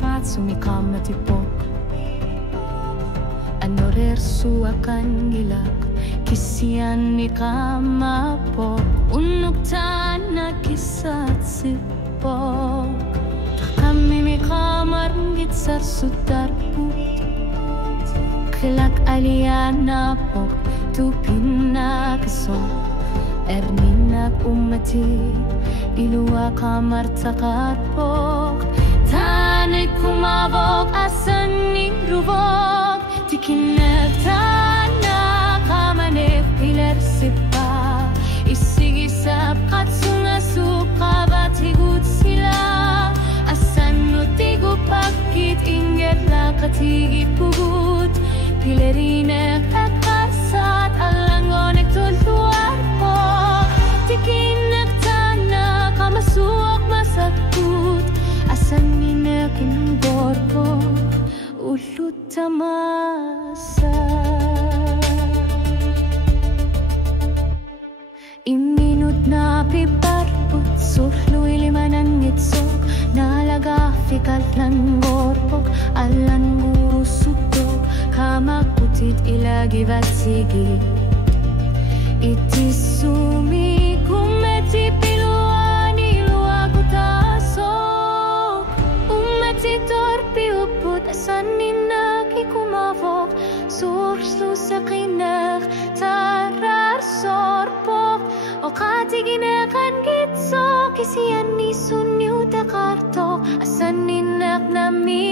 pat sumikam at ipok Anorer suakan gilak Kisian ni kamapo Unuk na kisat sipok Kami mi kamar ngitsar sutar put Kelak aliana pok Tupina kesok Erninak umati Ilua kamar takar pok Tanik kumabok asan ni rubok Tikinek tanak kamanif piler sipa Isigisap katsunga suka batigut sila Asan no tigu pakit inget la katigi pugut Pilerinek akasat alangonek tuluar po Tikinek tanak kamasuok masakut Asan ninek inunggor po Ulut tamasa Iminut na piparput Surlu ilimanan ngitsok Nalaga fikal lan gorpok Alan gurusutok Kamakutit ilagi vatsigi Itisumi kumeti piluani luagu tasok Umeti torpi uput Asaninaki kumavok Sursu sakinak Tarar sorpok O katiginekan gitsok Isian ni sunyu takartok Asaninak nami